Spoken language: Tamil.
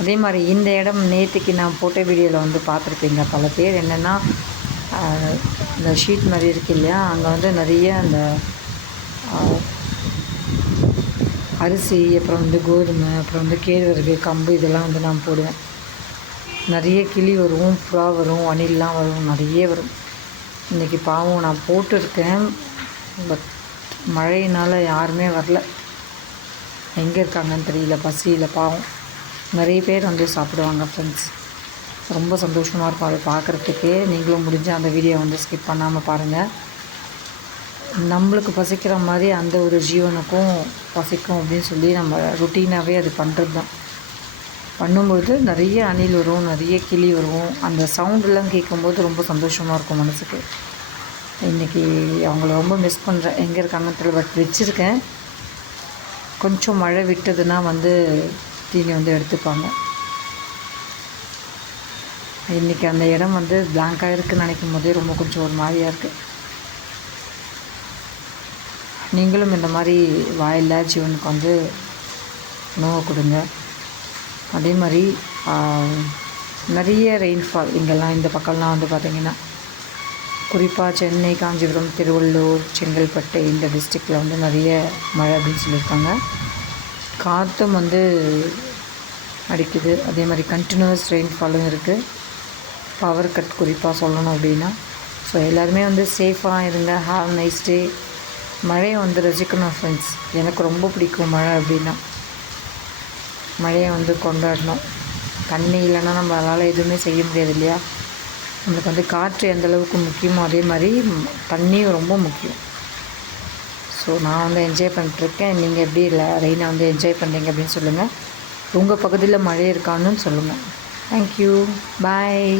அதே மாதிரி இந்த இடம் நேற்றுக்கு நான் போட்ட வீடியோவில் வந்து பார்த்துருப்பீங்க பல பேர். என்னென்னா இந்த ஷீட் மாதிரி இருக்கு இல்லையா, அங்கே வந்து நிறைய அந்த அரிசி, அப்புறம் வந்து கோதுமை, அப்புறம் வந்து கேழ்வரகு, கம்பு இதெல்லாம் வந்து நான் போடுவேன். நிறைய கிளி வரும், புறா வரும், அணில்லாம் வரும், நிறைய வரும். இன்றைக்கி பாவம் நான் போட்டிருக்கேன், பட் மழையினால் யாருமே வரல. எங்கே இருக்காங்கன்னு தெரியல, பசியில் பாவம். நிறைய பேர் வந்து சாப்பிடுவாங்க ஃப்ரெண்ட்ஸ். ரொம்ப சந்தோஷமாக இருக்கும் அதை பார்க்குறதுக்கே. நீங்களும் முடிஞ்ச அந்த வீடியோ வந்து ஸ்கிப் பண்ணாமல் பாருங்கள். நம்மளுக்கு பசிக்கிற மாதிரி அந்த ஒரு ஜீவனுக்கும் பசிக்கும் அப்படின்னு சொல்லி நம்ம ருட்டீனாகவே அது பண்ணுறது தான். பண்ணும்பொழுது நிறைய அணில் வரும், நிறைய கிளி வரும். அந்த சவுண்டெல்லாம் கேட்கும்போது ரொம்ப சந்தோஷமாக இருக்கும் மனதுக்கு. இன்றைக்கி அவங்கள ரொம்ப மிஸ் பண்ணுறேன், எங்கே இருக்காங்கன்னு தெரியல. பட் வச்சுருக்கேன். கொஞ்சம் மழை விட்டதுன்னா வந்து தீனி வந்து எடுத்துப்பாங்க. இன்றைக்கி அந்த இடம் வந்து பிளாங்காக இருக்குதுன்னு நினைக்கும் போதே ரொம்ப கொஞ்சம் ஒரு மாதிரியாக இருக்குது. நீங்களும் இந்த மாதிரி வாயில்லா ஜீவனுக்கு வந்து உணவு கொடுங்க. அதே மாதிரி நிறைய ரெயின்ஃபால் இங்கெல்லாம் இந்த பக்கம்லாம் வந்து பார்த்திங்கன்னா, குறிப்பாக சென்னை, காஞ்சிபுரம், திருவள்ளூர், செங்கல்பட்டு இந்த டிஸ்ட்ரிக்டில் வந்து நிறைய மழை அப்படின்னு சொல்லியிருக்காங்க. காற்றும் வந்து அடிக்குது. அதே மாதிரி கண்டினியூஸ் ரெயின்ஃபாலும் இருக்குது. பவர் கட் குறிப்பாக சொல்லணும் அப்படின்னா. ஸோ எல்லாருமே வந்து சேஃபாக இருங்க. Have nice day. மழையை வந்து ரசிக்கணும் ஃப்ரெண்ட்ஸ். எனக்கு ரொம்ப பிடிக்கும் மழை அப்படின்னா. மழையை வந்து கொண்டாடணும். தண்ணி இல்லைன்னா நம்மளால் எதுவுமே செய்ய முடியாது இல்லையா. நம்மளுக்கு வந்து காற்று எந்தளவுக்கு முக்கியமோ அதே மாதிரி தண்ணியும் ரொம்ப முக்கியம். ஸோ நான் வந்து என்ஜாய் பண்ணிட்டுருக்கேன். நீங்கள் எப்படி இல்லை ரெயினை வந்து என்ஜாய் பண்ணுறீங்க அப்படின்னு சொல்லுங்கள். உங்கள் பகுதியில் மழை இருக்கான்னு சொல்லுங்கள். தேங்க்யூ. பாய்.